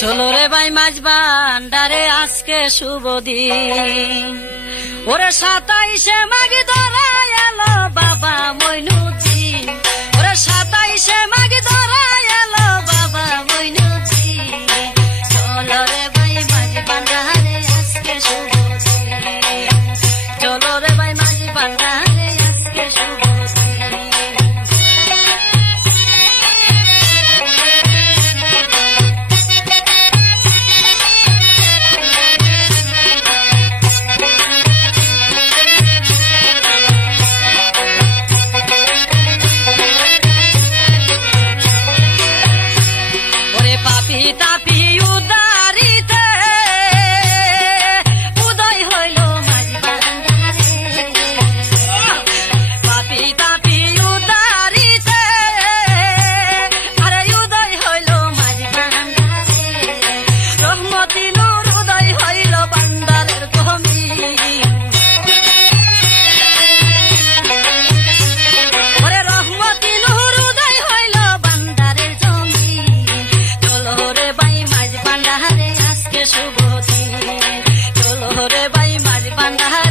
চলো রে ভাই মাঝ ভান্ডারে আজকে শুভ দিন, ওরে 27শে মাঘ ধরা এলো বাবা মইনুদ্দিন, ওরে 27শে মাঘ ধরা এলো বাবা মইনুদ্দিন। চলো রে ভাই মাঝ ভান্ডারে আজকে শুভ দিন, চলো রে ভাই মাঝ ভান্ডারে আজকে শুভ দিন। পাপি তাপি উদারিতে উদয় হইল মাঝ ভান্ডারে, পাপি তাপি উদারিতে আরে উদয় হইল মাঝ ভান্ডারে, রহমতি নূর উদয় হইল ভান্ডারের কমি, ওরে রহমতি নূর উদয় হইল ভান্ডারের জমি। চলো রে ভাই মাঝ ভান্ডারে আজকে শুভ দিন, চলো রে ভাই মাঝ ভান্ডারে